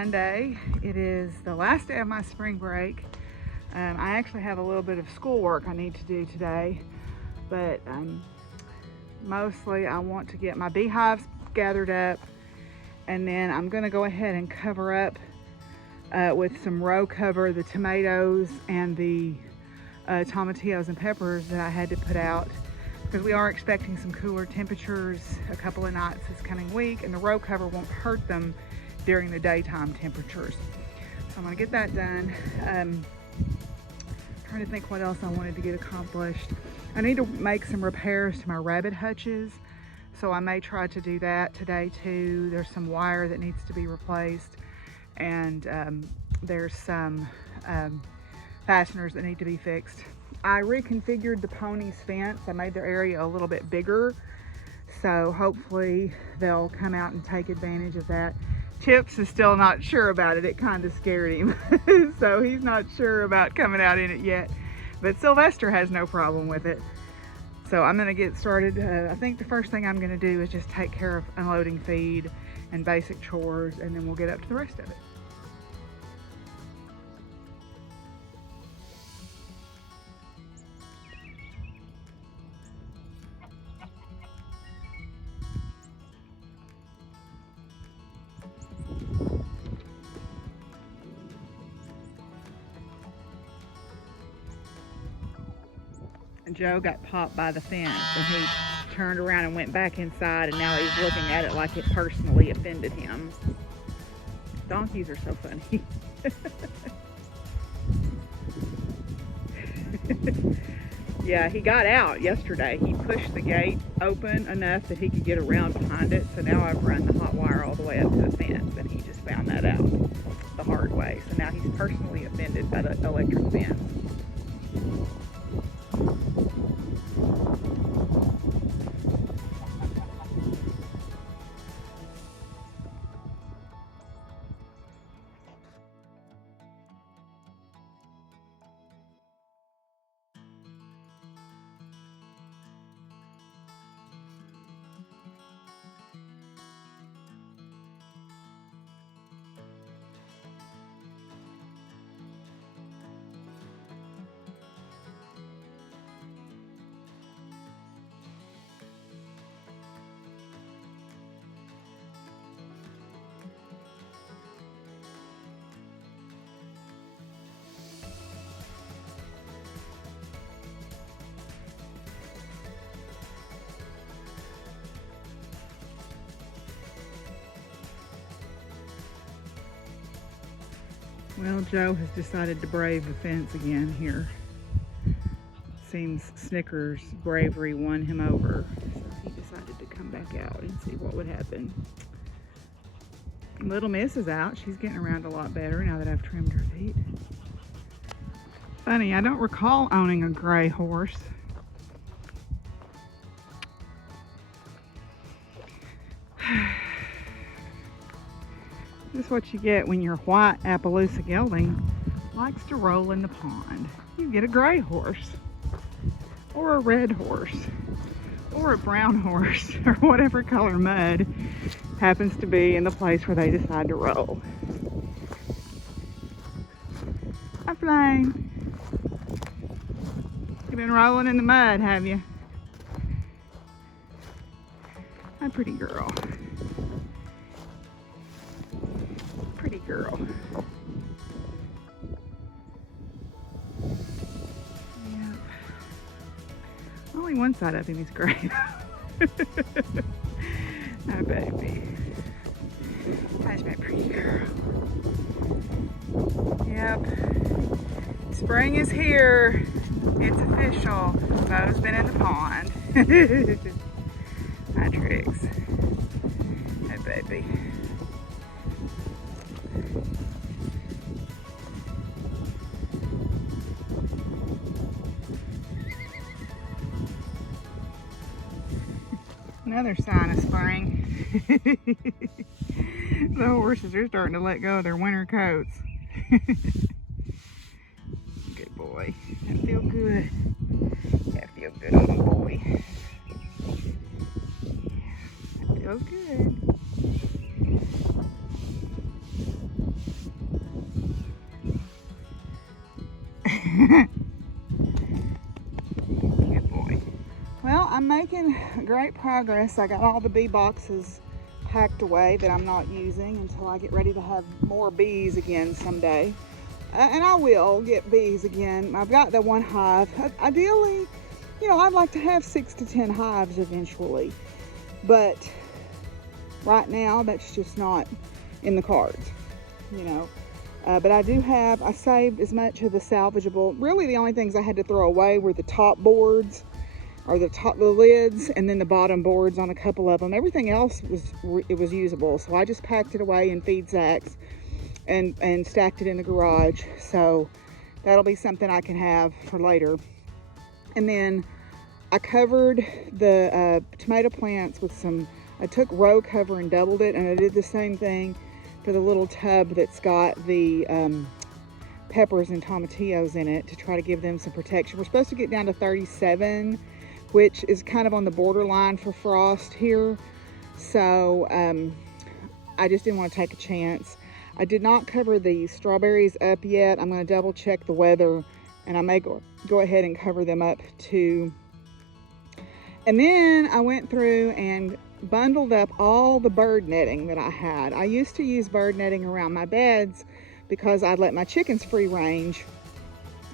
Sunday. It is the last day of my spring break. I actually have a little bit of schoolwork I need to do today, but mostly I want to get my beehives gathered up, and then I'm going to go ahead and cover up with some row cover the tomatoes and the tomatillos and peppers that I had to put out, because we are expecting some cooler temperatures a couple of nights this coming week, and the row cover won't hurt them during the daytime temperatures. So I'm going to get that done. Trying to think what else I wanted to get accomplished. I need to make some repairs to my rabbit hutches, so I may try to do that today too. There's some wire that needs to be replaced, and there's some fasteners that need to be fixed. I reconfigured the ponies' fence. I made their area a little bit bigger, so hopefully they'll come out and take advantage of that. Chips is still not sure about it. It kind of scared him. So he's not sure about coming out in it yet. But Sylvester has no problem with it. So I'm gonna get started. I think the first thing I'm gonna do is just take care of unloading feed and basic chores, and then we'll get up to the rest of it. Joe got popped by the fence, and he turned around and went back inside, and now he's looking at it like it personally offended him. Donkeys are so funny. Yeah, he got out yesterday. He pushed the gate open enough that he could get around behind it, so now I've run the hot wire all the way up to the fence, and he just found that out the hard way. So now he's personally offended by the electric fence. Well, Joe has decided to brave the fence again here. Seems Snickers' bravery won him over, so he decided to come back out and see what would happen. Little Miss is out. She's getting around a lot better now that I've trimmed her feet. Funny, I don't recall owning a gray horse. This is what you get when your white Appaloosa gelding likes to roll in the pond. You get a gray horse, or a red horse, or a brown horse, or whatever color mud happens to be in the place where they decide to roll. Hi, Flame. You've been rolling in the mud, have you? Hi, pretty girl. Pretty girl. Yep. Only one side of him is gray. Oh, baby. That's my pretty girl. Yep. Spring is here. It's official. Bo's been in the pond. Hi, Trix. Hey, baby. Another sign of spring. The horses are starting to let go of their winter coats. Good boy. That feel good. That feel good on the boy. That feels good. I'm making great progress. I got all the bee boxes packed away that I'm not using until I get ready to have more bees again someday. And I will get bees again. I've got the one hive. Ideally, I'd like to have 6 to 10 hives eventually. But right now, that's just not in the cards, But I saved as much of the salvageable. Really, the only things I had to throw away were the top boards, or the lids, and then the bottom boards on a couple of them. Everything else was usable, so I just packed it away in feed sacks and stacked it in the garage. So that'll be something I can have for later. And then I covered the tomato plants with I took row cover and doubled it, and I did the same thing for the little tub that's got the peppers and tomatillos in it to try to give them some protection. We're supposed to get down to 37, which is kind of on the borderline for frost here. So I just didn't want to take a chance. I did not cover the strawberries up yet. I'm going to double check the weather, and I may go ahead and cover them up too. And then I went through and bundled up all the bird netting that I had. I used to use bird netting around my beds because I'd let my chickens free range.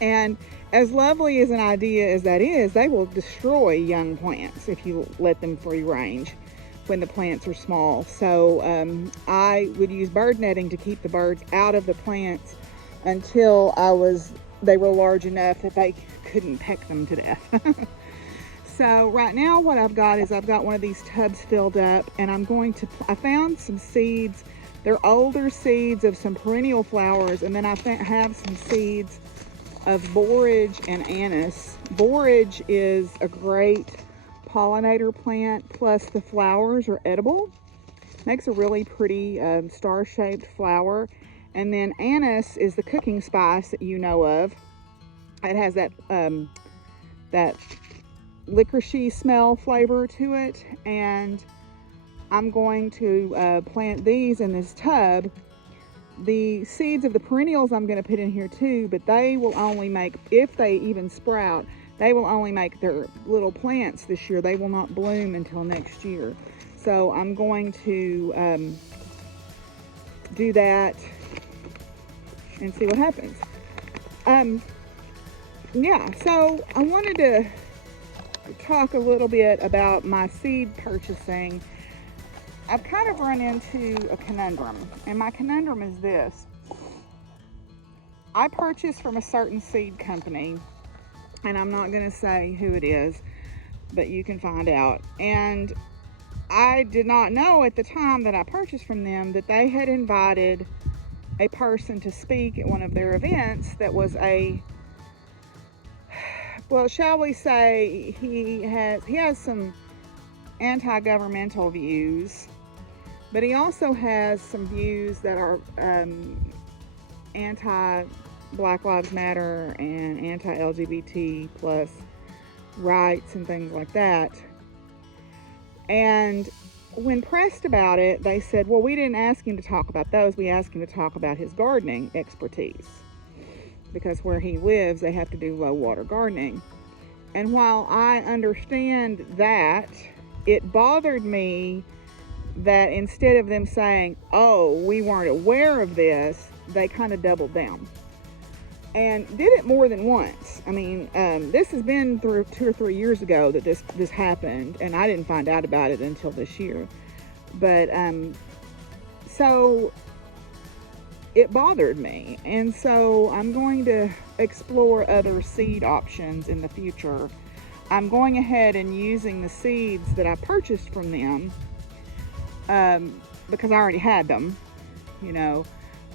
And as lovely as an idea as that is, they will destroy young plants if you let them free range when the plants are small. So I would use bird netting to keep the birds out of the plants until they were large enough that they couldn't peck them to death. So right now what I've got is I've got one of these tubs filled up, and I found some seeds. They're older seeds of some perennial flowers, and then I have some seeds of borage and anise. Borage is a great pollinator plant, plus the flowers are edible. Makes a really pretty star-shaped flower. And then anise is the cooking spice that you know of. It has that licoricey smell flavor to it, and I'm going to plant these in this tub. The seeds of the perennials I'm going to put in here too, but they will only make, if they even sprout, they will only make their little plants this year. They will not bloom until next year. So I'm going to do that and see what happens. Yeah, so I wanted to talk a little bit about my seed purchasing. I've kind of run into a conundrum, and my conundrum is this. I purchased from a certain seed company, and I'm not going to say who it is, but you can find out. And I did not know at the time that I purchased from them that they had invited a person to speak at one of their events that was well, shall we say, he has some anti-governmental views, but he also has some views that are anti-Black Lives Matter and anti-LGBT plus rights and things like that. And when pressed about it, they said, well, we didn't ask him to talk about those. We asked him to talk about his gardening expertise, because where he lives, they have to do low water gardening. And while I understand that, it bothered me that instead of them saying, oh, we weren't aware of this, they kind of doubled down and did it more than once. I mean, this has been through 2 or 3 years ago that this happened, and I didn't find out about it until this year. But so it bothered me, and so I'm going to explore other seed options in the future. I'm going ahead and using the seeds that I purchased from them because I already had them,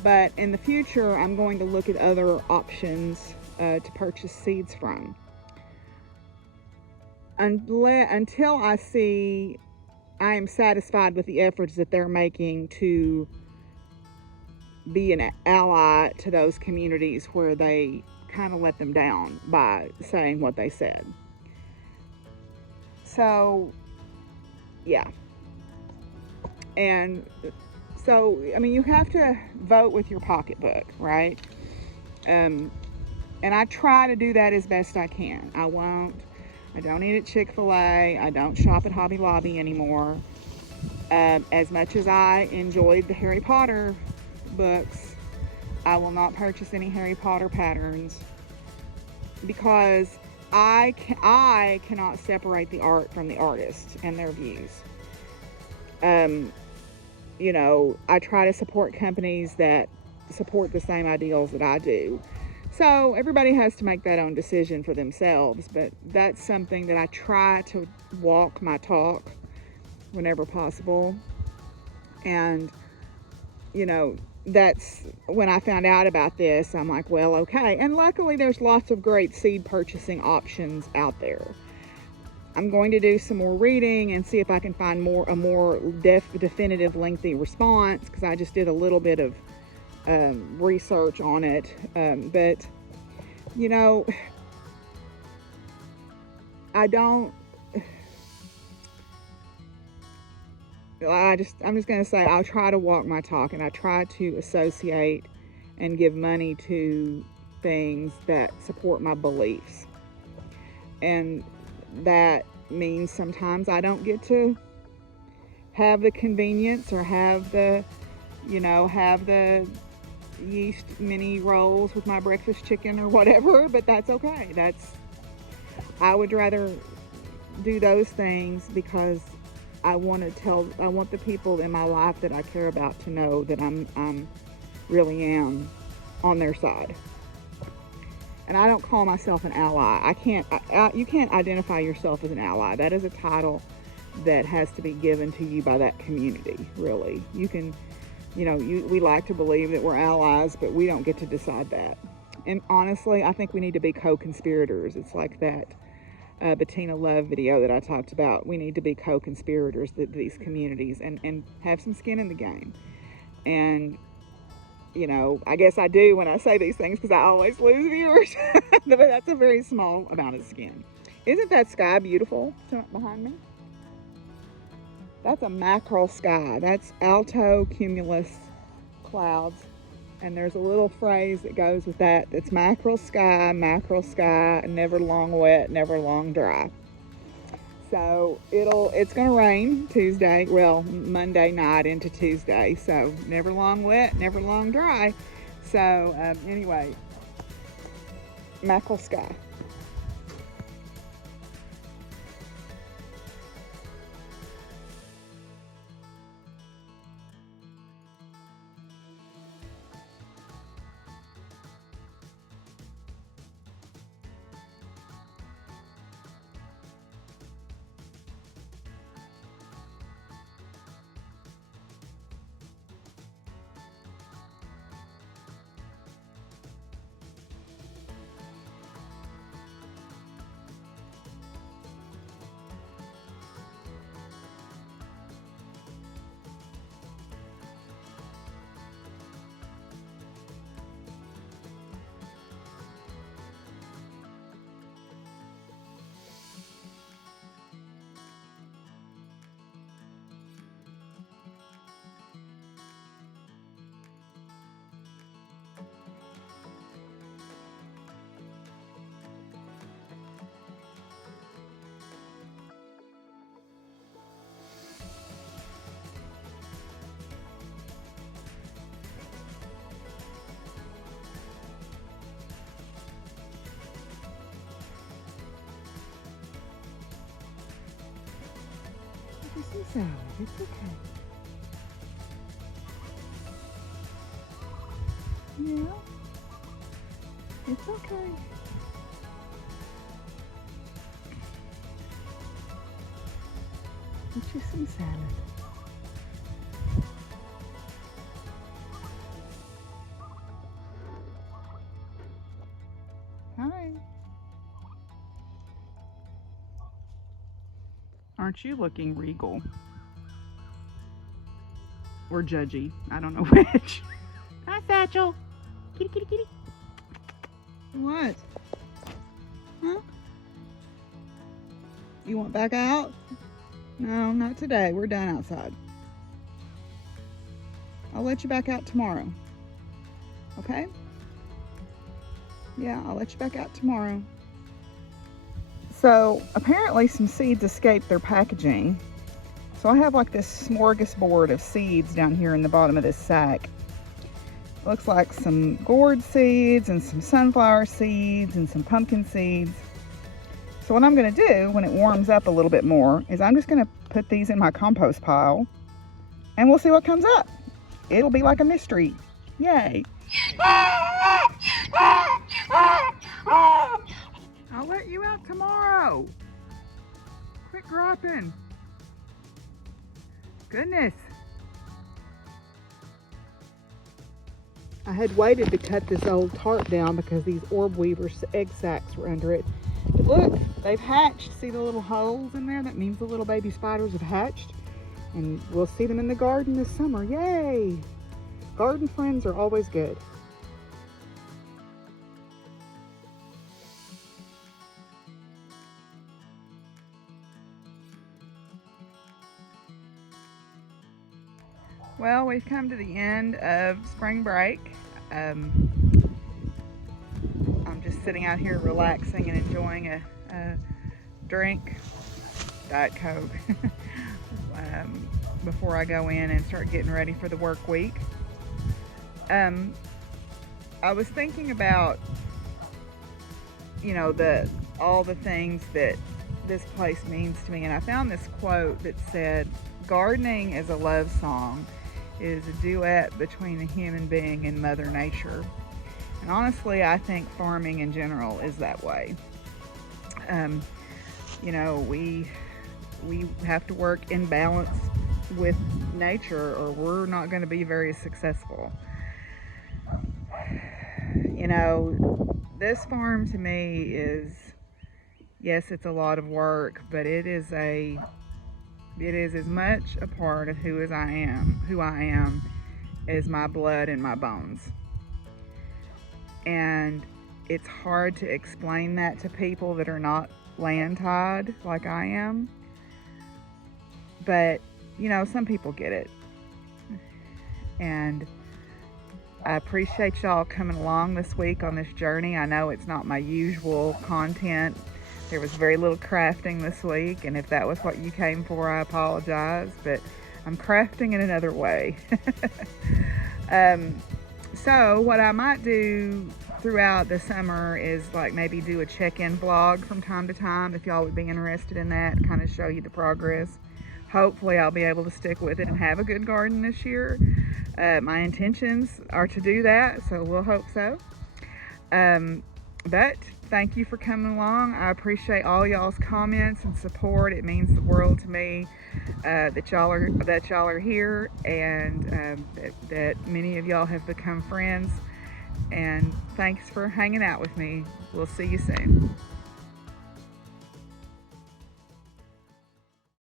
but in the future I'm going to look at other options to purchase seeds from until I am satisfied with the efforts that they're making to be an ally to those communities where they kind of let them down by saying what they said. So, yeah. And so, I mean, you have to vote with your pocketbook, right? And I try to do that as best I can. I won't I don't eat at Chick-fil-A. I don't shop at Hobby Lobby anymore. As much as I enjoyed the Harry Potter books, I will not purchase any Harry Potter patterns because I cannot separate the art from the artist and their views. You know, I try to support companies that support the same ideals that I do. So everybody has to make that own decision for themselves, but that's something that I try to walk my talk whenever possible. And, you know, that's when I found out about this, I'm like, well, okay. And luckily there's lots of great seed purchasing options out there. I'm going to do some more reading and see if I can find a more definitive, lengthy response, because I just did a little bit of research on it. But, you know, I'm just going to say I'll try to walk my talk, and I try to associate and give money to things that support my beliefs. And that means sometimes I don't get to have the convenience or have the yeast mini rolls with my breakfast chicken or whatever, but that's okay. I would rather do those things because I want the people in my life that I care about to know that I'm really am on their side. And I don't call myself an ally. You can't identify yourself as an ally. That is a title that has to be given to you by that community, really. You can, we like to believe that we're allies, but we don't get to decide that. And honestly, I think we need to be co-conspirators. It's like that Bettina Love video that I talked about. We need to be co-conspirators to these communities and have some skin in the game. And I guess I do when I say these things because I always lose viewers. But that's a very small amount of skin. Isn't that sky beautiful behind me? That's a mackerel sky. That's alto cumulus clouds. And there's a little phrase that goes with that. That's mackerel sky, never long wet, never long dry. So it's going to rain Tuesday, Monday night into Tuesday. So never long wet, never long dry. So anyway, mackerel sky. It's salad. It's okay. Yeah. It's okay. Get you some salad. Hi. Aren't you looking regal? Or judgy? I don't know which. Hi, Satchel. Kitty, kitty, kitty. What? Huh? You want back out? No, not today. We're done outside. I'll let you back out tomorrow. Okay? Yeah, I'll let you back out tomorrow. So apparently some seeds escaped their packaging. So I have like this smorgasbord of seeds down here in the bottom of this sack. Looks like some gourd seeds and some sunflower seeds and some pumpkin seeds. So what I'm gonna do when it warms up a little bit more is I'm just gonna put these in my compost pile and we'll see what comes up. It'll be like a mystery. Yay. I'll let you out tomorrow. Quit griping. Goodness. I had waited to cut this old tarp down because these orb weaver egg sacs were under it. But look, they've hatched. See the little holes in there? That means the little baby spiders have hatched. And we'll see them in the garden this summer. Yay! Garden friends are always good. Well, we've come to the end of spring break. I'm just sitting out here relaxing and enjoying a drink, Diet Coke, before I go in and start getting ready for the work week. I was thinking about, you know, all the things that this place means to me, and I found this quote that said, "Gardening is a love song. It is a duet between a human being and Mother Nature." And honestly, I think farming in general is that way. You know, we have to work in balance with nature or we're not going to be very successful. You know, this farm to me is, yes, it's a lot of work, but it is as much a part of who I am as my blood and my bones. And it's hard to explain that to people that are not land tied like I am. But, you know, some people get it. And I appreciate y'all coming along this week on this journey. I know it's not my usual content. There was very little crafting this week, and if that was what you came for, I apologize, but I'm crafting in another way. So what I might do throughout the summer is like maybe do a check-in vlog from time to time, if y'all would be interested in that, kind of show you the progress. Hopefully I'll be able to stick with it and have a good garden this year. My intentions are to do that, so we'll hope so. But thank you for coming along. I appreciate all y'all's comments and support. It means the world to me that y'all are here, and that many of y'all have become friends. And thanks for hanging out with me. We'll see you soon.